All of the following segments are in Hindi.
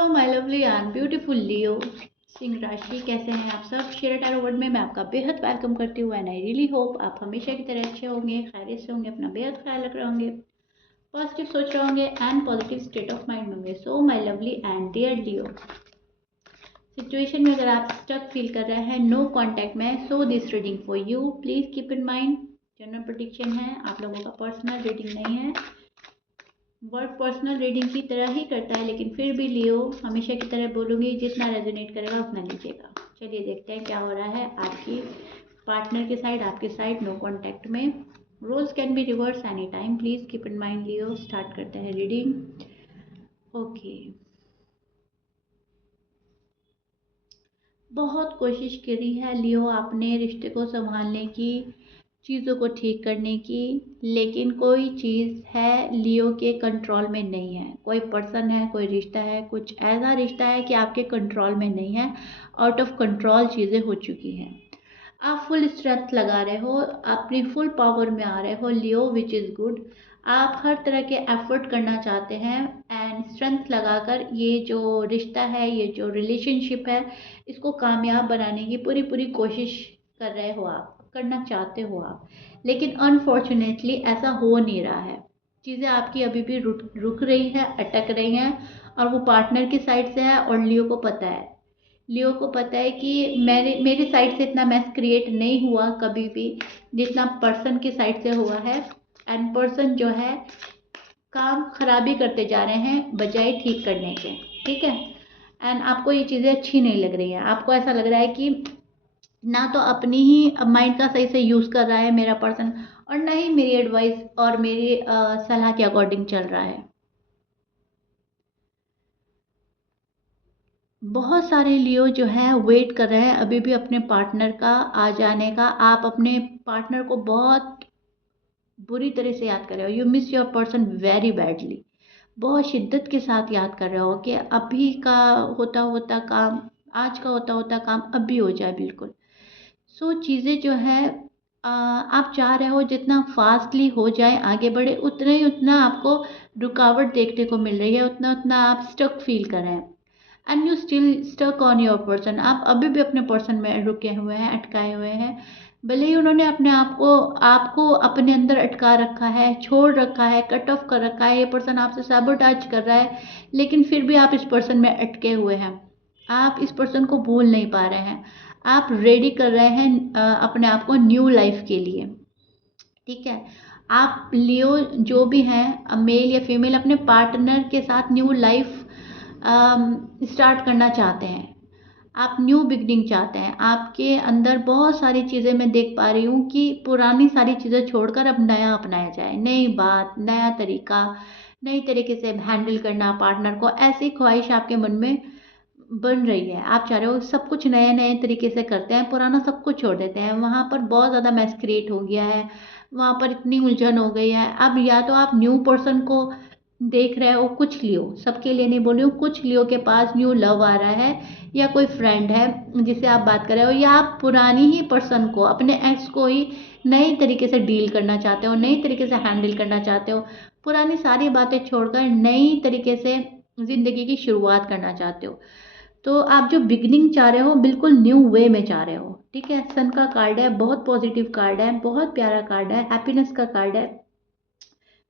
Hello my lovely and beautiful Leo सिंह राशि, कैसे हैं आप सब। शेयर टैरो वर्ड में मैं आपका बेहद वेलकम करती हूँ एंड आई रियली होप आप हमेशा की तरह अच्छे होंगे, खैरियत से होंगे, अपना बेहद ख्याल रख रहे होंगे, पॉजिटिव सोच रहे होंगे and positive state of mind में होंगे। So my lovely and dear Leo, situation में अगर आप स्टक फील कर रहे हैं, नो कॉन्टैक्ट में, so this reading for you. Please keep in mind general prediction है, आप लोगों का पर्सनल रीडिंग नहीं है। वर्क पर्सनल रीडिंग की तरह ही करता है, लेकिन फिर भी लियो हमेशा की तरह बोलूँगी, जितना रेजोनेट करेगा उतना लीजिएगा। चलिए देखते हैं क्या हो रहा है आपकी पार्टनर के साइड, आपके साइड नो कॉन्टैक्ट में। Roles can be reverse any time, please keep in mind Leo. Start करते हैं रीडिंग। ओके, बहुत कोशिश करी है लियो आपने रिश्ते को संभालने की, चीज़ों को ठीक करने की, लेकिन कोई चीज़ है लियो के कंट्रोल में नहीं है। कोई पर्सन है, कोई रिश्ता है, कुछ ऐसा रिश्ता है कि आपके कंट्रोल में नहीं है, आउट ऑफ कंट्रोल चीज़ें हो चुकी हैं। आप फुल स्ट्रेंथ लगा रहे हो, अपनी फुल पावर में आ रहे हो लियो, विच इज़ गुड। आप हर तरह के एफर्ट करना चाहते हैं एंड स्ट्रेंथ लगाकर ये जो रिश्ता है, ये जो रिलेशनशिप है, इसको कामयाब बनाने की पूरी पूरी कोशिश कर रहे हो, आप करना चाहते हो आप, लेकिन अनफॉर्चुनेटली ऐसा हो नहीं रहा है। चीज़ें आपकी अभी भी रुक रही है, अटक रही हैं, और वो पार्टनर की साइड से है और लियो को पता है। लियो को पता है कि मेरी साइड से इतना मैस क्रिएट नहीं हुआ कभी भी जितना पर्सन की साइड से हुआ है, एंड पर्सन जो है काम खराबी करते जा रहे हैं बजाय ठीक करने के। ठीक है, एंड आपको ये चीज़ें अच्छी नहीं लग रही हैं। आपको ऐसा लग रहा है कि ना तो अपनी ही माइंड का सही से यूज़ कर रहा है मेरा पर्सन, और ना ही मेरी एडवाइस और मेरी सलाह के अकॉर्डिंग चल रहा है। बहुत सारे लियो जो है वेट कर रहे हैं अभी भी अपने पार्टनर का आ जाने का। आप अपने पार्टनर को बहुत बुरी तरह से याद कर रहे हो, you miss your person very badly. बहुत शिद्दत के साथ याद कर रहे हो कि अभी का होता होता काम, आज का होता होता काम अभी हो जाए बिल्कुल। सो चीज़ें जो है आप चाह रहे हो जितना फास्टली हो जाए, आगे बढ़े, उतना ही उतना आपको रुकावट देखने को मिल रही है, उतना उतना आप स्टक फील कर रहे हैं and you still stuck on your person. आप अभी भी अपने पर्सन में रुके हुए हैं, अटकाए हुए हैं। भले ही उन्होंने अपने आपको अपने अंदर अटका रखा है, छोड़ रखा है, कट ऑफ कर रखा है, ये पर्सन आपसे सैबोटेज कर रहा है, लेकिन फिर भी आप इस पर्सन में अटके हुए हैं। आप इस पर्सन को भूल नहीं पा रहे हैं। आप रेडी कर रहे हैं अपने आप को न्यू लाइफ के लिए। ठीक है, आप लियो जो भी हैं, मेल या फीमेल, अपने पार्टनर के साथ न्यू लाइफ स्टार्ट करना चाहते हैं। आप न्यू बिगनिंग चाहते हैं। आपके अंदर बहुत सारी चीज़ें मैं देख पा रही हूँ कि पुरानी सारी चीज़ें छोड़कर अब नया अपनाया जाए, नई बात, नया तरीका, नई तरीके से हैंडल करना पार्टनर को, ऐसी ख्वाहिश आपके मन में बन रही है। आप चाह रहे हो सब कुछ नए नए तरीके से करते हैं, पुराना सब कुछ छोड़ देते हैं। वहाँ पर बहुत ज़्यादा मैस क्रिएट हो गया है, वहाँ पर इतनी उलझन हो गई है। अब या तो आप न्यू पर्सन को देख रहे हो, कुछ लियो, सबके लिए नहीं बोल रही हूँ, कुछ लियो के पास न्यू लव आ रहा है, या कोई फ्रेंड है जिससे आप बात कर रहे हो, या आप पुरानी ही पर्सन को, अपने एक्स को ही नई तरीके से डील करना चाहते हो, नई तरीके से हैंडल करना चाहते हो। पुरानी सारी बातें छोड़कर नई तरीके से ज़िंदगी की शुरुआत करना चाहते हो। तो आप जो बिगनिंग चाह रहे हो, बिल्कुल न्यू वे में चाह रहे हो। ठीक है, सन का कार्ड है, बहुत पॉजिटिव कार्ड है, बहुत प्यारा कार्ड है, हैप्पीनेस का कार्ड है,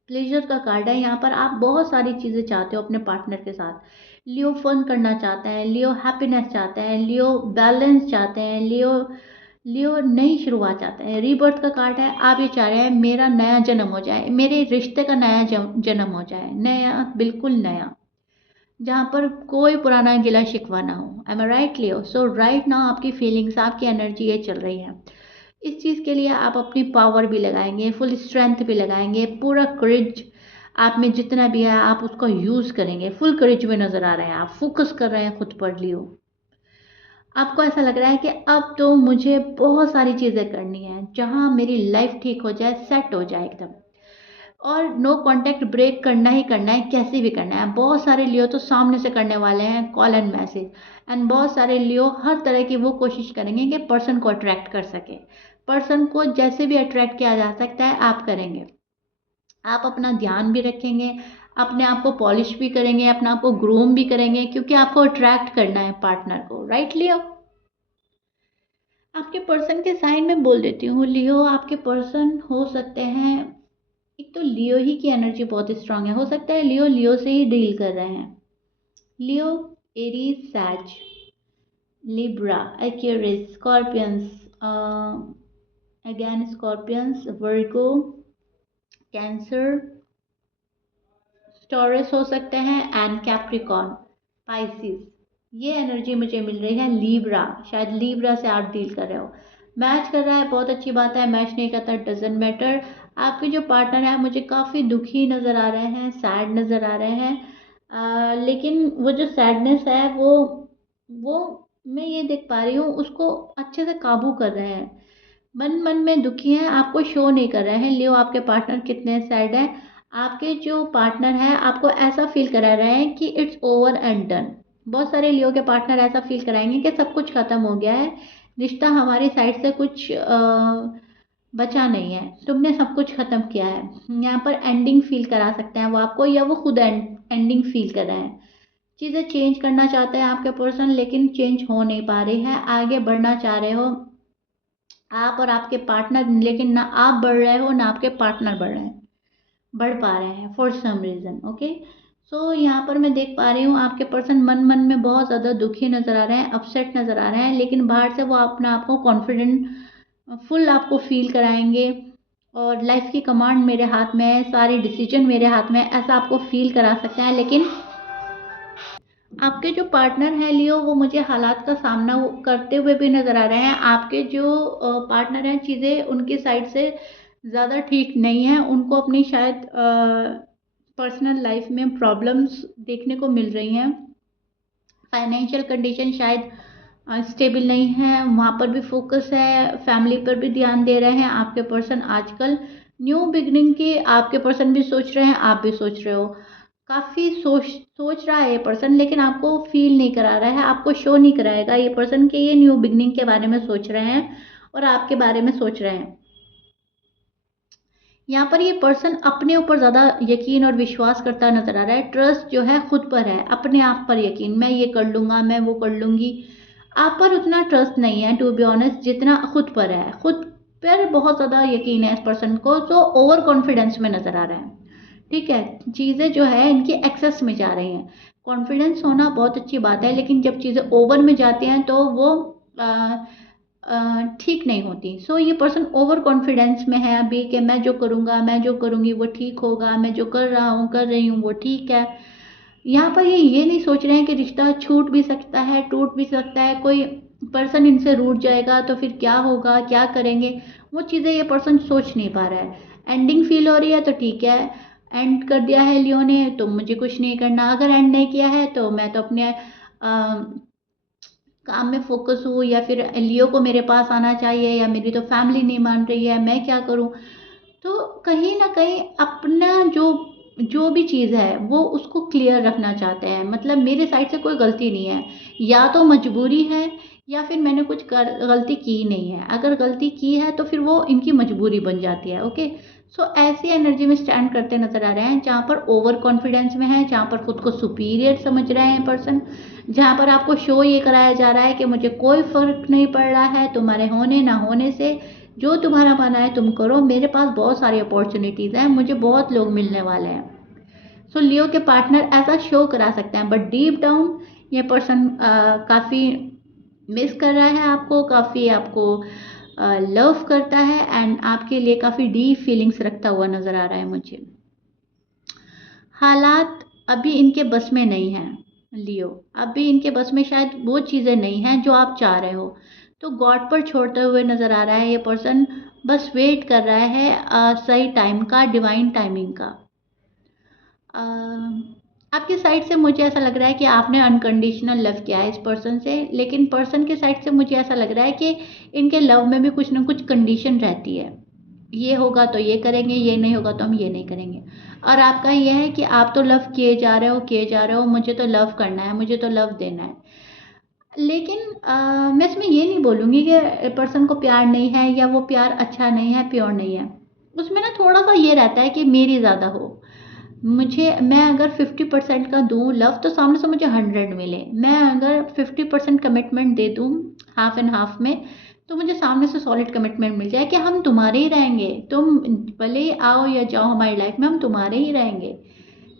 प्लेजर का कार्ड है। यहाँ पर आप बहुत सारी चीज़ें चाहते हो अपने पार्टनर के साथ। लियो फन करना चाहते हैं, लियो हैप्पीनेस चाहते हैं, लियो बैलेंस चाहते हैं, लियो लियो नई शुरुआत चाहते हैं। रीबर्थ का कार्ड है, आप ये चाह रहे हैं मेरा नया जन्म हो जाए, मेरे रिश्ते का नया जन्म हो जाए, नया, बिल्कुल नया, जहाँ पर कोई पुराना गिला शिकवा ना हो। एम आई राइट लियो? सो राइट नाउ आपकी फीलिंग्स, आपकी एनर्जी ये चल रही है। इस चीज़ के लिए आप अपनी पावर भी लगाएंगे, फुल स्ट्रेंथ भी लगाएंगे, पूरा करेज आप में जितना भी है आप उसको यूज़ करेंगे। फुल करेज में नज़र आ रहे हैं, आप फोकस कर रहे हैं खुद पर लियो। आपको ऐसा लग रहा है कि अब तो मुझे बहुत सारी चीज़ें करनी है, जहाँ मेरी लाइफ ठीक हो जाए, सेट हो जाए एकदम, और नो कांटेक्ट ब्रेक करना ही करना है, कैसे भी करना है। बहुत सारे लियो तो सामने से करने वाले हैं, कॉल एंड मैसेज, एंड बहुत सारे लियो हर तरह की वो कोशिश करेंगे कि पर्सन को अट्रैक्ट कर सके। पर्सन को जैसे भी अट्रैक्ट किया जा सकता है आप करेंगे। आप अपना ध्यान भी रखेंगे, अपने आप को पॉलिश भी करेंगे, अपने आप को ग्रूम भी करेंगे, क्योंकि आपको अट्रैक्ट करना है पार्टनर को, राइट लियो? आपके पर्सन के साइन में बोल देती हूँ, लियो आपके पर्सन हो सकते हैं, एक तो लियो ही की एनर्जी बहुत स्ट्रांग है, हो सकता है लियो लियो से ही डील कर रहे हैं। Leo, Aries, Sag, Libra, Aquarius, Scorpions, again Scorpions, Virgo, Cancer, Taurus हो सकते हैं, एंड कैप्रिकॉर्न, पाइसिस। ये एनर्जी मुझे मिल रही है। लीब्रा, शायद लीब्रा से आप डील कर रहे हो। मैच कर रहा है, बहुत अच्छी बात है। मैच नहीं करता, डजेंट मैटर। आपके जो पार्टनर है मुझे काफ़ी दुखी नज़र आ रहे हैं, सैड नज़र आ रहे हैं। लेकिन वो जो सैडनेस है वो मैं ये देख पा रही हूँ, उसको अच्छे से काबू कर रहे हैं। मन मन में दुखी हैं, आपको शो नहीं कर रहे हैं। लियो, आपके पार्टनर कितने सैड है। आपके जो पार्टनर है आपको ऐसा फील करा रहे हैं कि इट्स ओवर एंड डन। बहुत सारे लियो के पार्टनर ऐसा फील कराएंगे कि सब कुछ खत्म हो गया है, रिश्ता हमारी साइड से कुछ बचा नहीं है, तुमने सब कुछ खत्म किया है। यहाँ पर एंडिंग फील करा सकते हैं वो आपको, या वो खुद एंडिंग फील कर रहे हैं। चीज़ें चेंज करना चाहते हैं आपके पर्सन, लेकिन चेंज हो नहीं पा रही है। आगे बढ़ना चाह रहे हो आप और आपके पार्टनर, लेकिन ना आप बढ़ रहे हो ना आपके पार्टनर बढ़ पा रहे हैं फॉर सम रीज़न। ओके, सो यहाँ पर मैं देख पा रही हूँ आपके पर्सन मन मन में बहुत ज़्यादा दुखी नज़र आ रहे हैं, अपसेट नज़र आ रहे हैं, लेकिन बाहर से वो अपना आपको कॉन्फिडेंट फुल आपको फील कराएंगे, और लाइफ की कमांड मेरे हाथ में है, सारी डिसीजन मेरे हाथ में है, ऐसा आपको फील करा सकते हैं। लेकिन आपके जो पार्टनर हैं लियो, वो मुझे हालात का सामना करते हुए भी नज़र आ रहे हैं। आपके जो पार्टनर हैं, चीज़ें उनकी साइड से ज़्यादा ठीक नहीं हैं, उनको अपनी शायद पर्सनल लाइफ में प्रॉब्लम्स देखने को मिल रही हैं। फाइनेंशियल कंडीशन शायद स्टेबल नहीं है, वहाँ पर भी फोकस है, फैमिली पर भी ध्यान दे रहे हैं आपके पर्सन आजकल। न्यू बिगनिंग की आपके पर्सन भी सोच रहे हैं, आप भी सोच रहे हो। काफ़ी सोच रहा है ये पर्सन, लेकिन आपको फील नहीं करा रहा है, आपको शो नहीं कराएगा ये पर्सन कि ये न्यू बिगनिंग के बारे में सोच रहे हैं और आपके बारे में सोच रहे हैं। यहाँ पर ये पर्सन अपने ऊपर ज़्यादा यकीन और विश्वास करता नजर आ रहा है। ट्रस्ट जो है खुद पर है, अपने आप पर यकीन, मैं ये कर लूँगा, मैं वो कर लूँगी। आप पर उतना ट्रस्ट नहीं है टू बी ऑनेस्ट, जितना खुद पर है। खुद पर बहुत ज़्यादा यकीन है इस पर्सन को, जो ओवर कॉन्फिडेंस में नज़र आ रहा है। ठीक है, चीज़ें जो है इनकी एक्सेस में जा रही हैं। कॉन्फिडेंस होना बहुत अच्छी बात है, लेकिन जब चीज़ें ओवर में जाती हैं तो वो ठीक नहीं होती। सो ये पर्सन ओवर कॉन्फिडेंस में है अभी, कि मैं जो करूँगा, मैं जो करूँगी वो ठीक होगा, मैं जो कर रहा हूँ कर रही हूँ वो ठीक है। यहाँ पर ये नहीं सोच रहे हैं कि रिश्ता छूट भी सकता है, टूट भी सकता है, कोई पर्सन इनसे रूठ जाएगा तो फिर क्या होगा, क्या करेंगे, वो चीज़ें ये पर्सन सोच नहीं पा रहा है। एंडिंग फील हो रही है तो ठीक है, एंड कर दिया है लियो ने तो मुझे कुछ नहीं करना। अगर एंड नहीं किया है तो मैं तो अपने काम में फोकस हूँ, या फिर लियो को मेरे पास आना चाहिए, या मेरी तो फैमिली नहीं मान रही है, मैं क्या करूँ। तो कहीं ना कहीं अपना जो जो भी चीज़ है वो उसको क्लियर रखना चाहते हैं, मतलब मेरे साइड से कोई गलती नहीं है, या तो मजबूरी है या फिर मैंने कुछ गलती की नहीं है। अगर गलती की है तो फिर वो इनकी मजबूरी बन जाती है। ओके, सो ऐसी एनर्जी में स्टैंड करते नजर आ रहे हैं, जहाँ पर ओवर कॉन्फिडेंस में है, जहाँ पर खुद को सुपीरियर समझ रहे हैं पर्सन, जहाँ पर आपको शो ये कराया जा रहा है कि मुझे कोई फर्क नहीं पड़ रहा है तुम्हारे होने ना होने से, जो तुम्हारा मन आए तुम करो, मेरे पास बहुत सारी अपॉर्चुनिटीज़ हैं, मुझे बहुत लोग मिलने वाले हैं। सो लियो के पार्टनर ऐसा शो करा सकते हैं, बट डीप डाउन ये पर्सन काफ़ी मिस कर रहा है आपको, काफ़ी आपको लव करता है, एंड आपके लिए काफ़ी डीप फीलिंग्स रखता हुआ नज़र आ रहा है मुझे। हालात अभी इनके बस में नहीं हैं लियो, अभी इनके बस में शायद वो चीज़ें नहीं हैं जो आप चाह रहे हो, तो गॉड पर छोड़ते हुए नज़र आ रहा है ये पर्सन। बस वेट कर रहा है सही टाइम का, डिवाइन टाइमिंग का। अ, आपकी साइड से मुझे ऐसा लग रहा है कि आपने अनकंडीशनल लव किया है इस पर्सन से, लेकिन पर्सन के साइड से मुझे ऐसा लग रहा है कि इनके लव में भी कुछ ना कुछ कंडीशन रहती है। ये होगा तो ये करेंगे, ये नहीं होगा तो हम ये नहीं करेंगे। और आपका ये है कि आप तो लव किए जा रहे हो, मुझे तो लव करना है, मुझे तो लव देना है। लेकिन मैं इसमें ये नहीं बोलूँगी कि पर्सन को प्यार नहीं है, या वो प्यार अच्छा नहीं है, प्योर नहीं है। उसमें ना थोड़ा सा ये रहता है कि मेरी ज़्यादा हो, मैं अगर 50% का दूँ लव तो सामने से मुझे 100 मिले। मैं अगर 50% कमिटमेंट दे दूँ हाफ एंड हाफ में, तो मुझे सामने से सॉलिड कमिटमेंट मिल जाए कि हम तुम्हारे ही रहेंगे, तुम भले ही आओ या जाओ हमारी लाइफ में, हम तुम्हारे ही रहेंगे।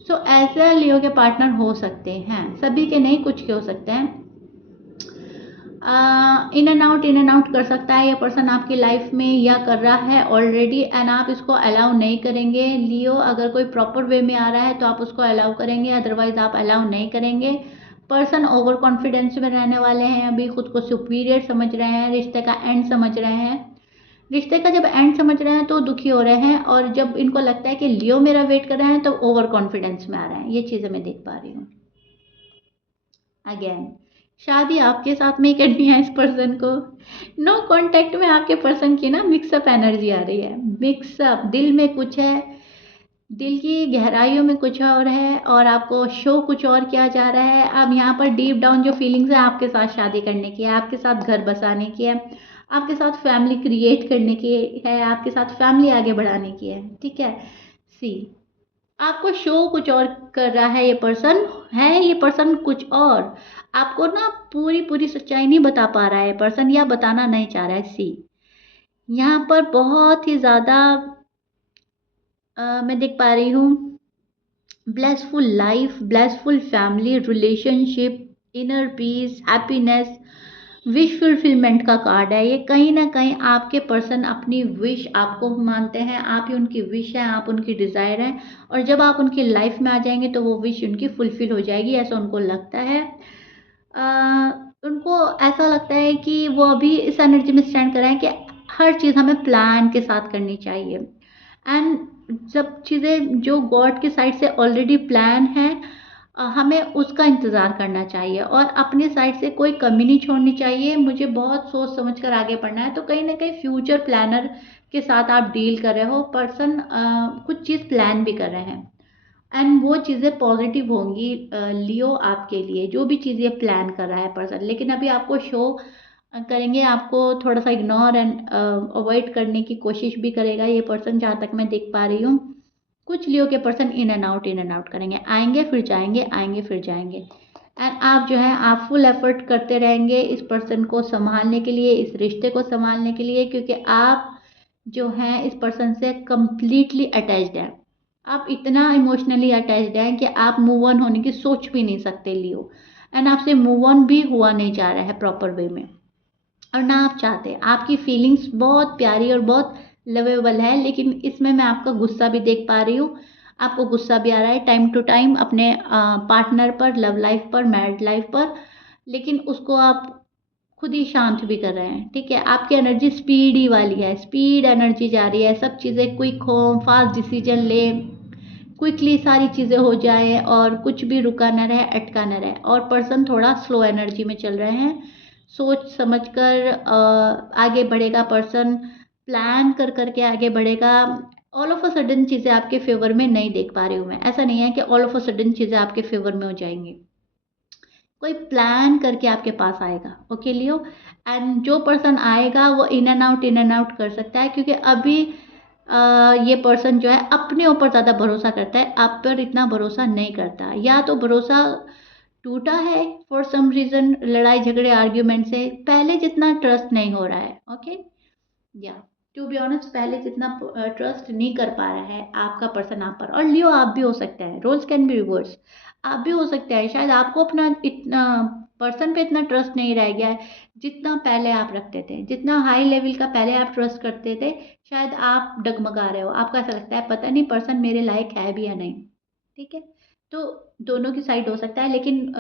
सो ऐसा लियो के पार्टनर हो सकते हैं, सभी के नहीं, कुछ के हो सकते हैं। इन एंड आउट कर सकता है ये पर्सन आपकी लाइफ में, या कर रहा है ऑलरेडी, एंड आप इसको अलाउ नहीं करेंगे। लियो अगर कोई प्रॉपर वे में आ रहा है तो आप उसको अलाउ करेंगे, अदरवाइज आप अलाउ नहीं करेंगे। पर्सन ओवर कॉन्फिडेंस में रहने वाले हैं, अभी खुद को सुपीरियर समझ रहे हैं, रिश्ते का एंड समझ रहे हैं। रिश्ते का जब एंड समझ रहे हैं तो दुखी हो रहे हैं, और जब इनको लगता है कि लियो मेरा वेट कर रहे हैं तो ओवर कॉन्फिडेंस में आ रहे हैं। ये चीज़ें मैं देख पा रही हूँ। अगेन, शादी आपके साथ में ही करनी है इस पर्सन को। नो कांटेक्ट में आपके पर्सन की ना मिक्सअप एनर्जी आ रही है। मिक्सअप, दिल में कुछ है, दिल की गहराइयों में कुछ और है, और आपको शो कुछ और किया जा रहा है। अब यहाँ पर डीप डाउन जो फीलिंग्स है आपके साथ शादी करने की है, आपके साथ घर बसाने की है, आपके साथ फैमिली क्रिएट करने की है, आपके साथ फैमिली आगे बढ़ाने की है। ठीक है, सी, आपको शो कुछ और कर रहा है ये पर्सन, है ये पर्सन कुछ और, आपको ना पूरी पूरी सच्चाई नहीं बता पा रहा है पर्सन, या बताना नहीं चाह रहा है। सी, यहाँ पर बहुत ही ज़्यादा मैं देख पा रही हूँ blessful life, blessful family relationship, inner peace, happiness, wish fulfilment का कार्ड है ये। कहीं ना कहीं आपके पर्सन अपनी विश आपको मानते हैं, आप ही उनकी विश है, आप उनकी डिज़ायर हैं, और जब आप उनकी लाइफ में आ जाएंगे तो वो विश उनकी फुलफिल हो जाएगी, ऐसा उनको लगता है। उनको ऐसा लगता है कि वो अभी इस एनर्जी में स्टैंड कर रहे हैं कि हर चीज़ हमें प्लान के साथ करनी चाहिए, एंड जब चीज़ें जो गॉड की साइड से ऑलरेडी प्लान है, हमें उसका इंतज़ार करना चाहिए, और अपनी साइड से कोई कमी नहीं छोड़नी चाहिए। मुझे बहुत सोच समझ कर आगे बढ़ना है, तो कहीं ना कहीं फ्यूचर प्लानर के साथ आप डील कर रहे हो। पर्सन कुछ चीज़ प्लान भी कर रहे हैं, एंड वो चीज़ें पॉजिटिव होंगी लियो आपके लिए, जो भी चीज़ें प्लान कर रहा है पर्सन। लेकिन अभी आपको शो करेंगे, आपको थोड़ा सा इग्नोर एंड अवॉइड करने की कोशिश भी करेगा ये पर्सन, जहाँ तक मैं देख पा रही हूँ। कुछ लियो के पर्सन इन एंड आउट करेंगे, आएंगे फिर जाएंगे, आएंगे फिर जाएंगे, एंड आप जो है आप फुल एफर्ट करते रहेंगे इस पर्सन को संभालने के लिए, इस रिश्ते को संभालने के लिए, क्योंकि आप जो हैं इस पर्सन से कंप्लीटली अटैच्ड हैं। आप इतना इमोशनली अटैच्ड हैं कि आप मूव ऑन होने की सोच भी नहीं सकते लियो, एंड आपसे मूव ऑन भी हुआ नहीं जा रहा है प्रॉपर वे में, और ना आप चाहते। आपकी फीलिंग्स बहुत प्यारी और बहुत लवेबल है, लेकिन इसमें मैं आपका गुस्सा भी देख पा रही हूँ। आपको गुस्सा भी आ रहा है टाइम टू टाइम अपने पार्टनर पर, लव लाइफ पर, मैरिड लाइफ पर, लेकिन उसको आप खुद ही शांत भी कर रहे हैं। ठीक है, आपकी एनर्जी स्पीडी वाली है, स्पीड एनर्जी जा रही है, सब चीज़ें क्विक हो, फास्ट डिसीजन ले, क्विकली सारी चीज़ें हो जाए, और कुछ भी रुका न रहे, अटका न रहे। और पर्सन थोड़ा स्लो एनर्जी में चल रहे हैं, सोच समझ कर आगे बढ़ेगा पर्सन, प्लान कर करके आगे बढ़ेगा। ऑल ऑफ अ सडन चीज़ें आपके फेवर में नहीं देख पा रही हूँ मैं, ऐसा नहीं है कि ऑल ऑफ अ सडन चीज़ें आपके फेवर में हो जाएंगी, कोई प्लान करके आपके पास आएगा। ओके लियो, एंड जो पर्सन आएगा वो इन एंड आउट कर सकता है, क्योंकि अभी ये पर्सन जो है अपने ऊपर ज़्यादा भरोसा करता है, आप पर इतना भरोसा नहीं करता, या तो भरोसा टूटा है फॉर सम रीज़न, लड़ाई झगड़े आर्ग्यूमेंट से, पहले जितना ट्रस्ट नहीं हो रहा है। ओके, या टू बी ऑनेस्ट पहले जितना ट्रस्ट नहीं कर पा रहा है आपका पर्सन आप पर। और लियो आप भी हो सकता है, रोल्स कैन बी रिवर्स, आप भी हो सकता है, शायद आपको अपना इतना पर्सन पे इतना ट्रस्ट नहीं रह गया है जितना पहले आप रखते थे, जितना हाई लेवल का पहले आप ट्रस्ट करते थे, शायद आप डगमगा रहे हो, आपको ऐसा लगता है पता नहीं पर्सन मेरे लायक है भी या नहीं। ठीक है, तो दोनों की साइड हो सकता है, लेकिन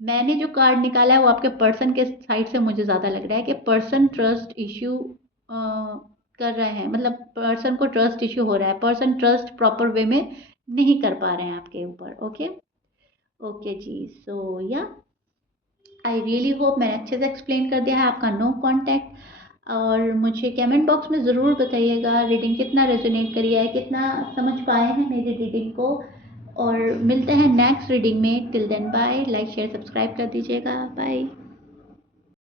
मैंने जो कार्ड निकाला है वो आपके पर्सन के साइड से मुझे ज़्यादा लग रहा है कि पर्सन ट्रस्ट इश्यू कर रहे हैं, मतलब पर्सन को ट्रस्ट इश्यू हो रहा है, पर्सन ट्रस्ट प्रॉपर वे में नहीं कर पा रहे हैं आपके ऊपर। ओके, ओके जी, सो या आई रियली होप मैंने अच्छे से एक्सप्लेन कर दिया है आपका नो कांटेक्ट। और मुझे कमेंट बॉक्स में ज़रूर बताइएगा रीडिंग कितना रेजोनेट करी है, कितना समझ पाए हैं मेरी रीडिंग को। और मिलते हैं नेक्स्ट रीडिंग में, till then bye, like share subscribe कर दीजिएगा, बाय।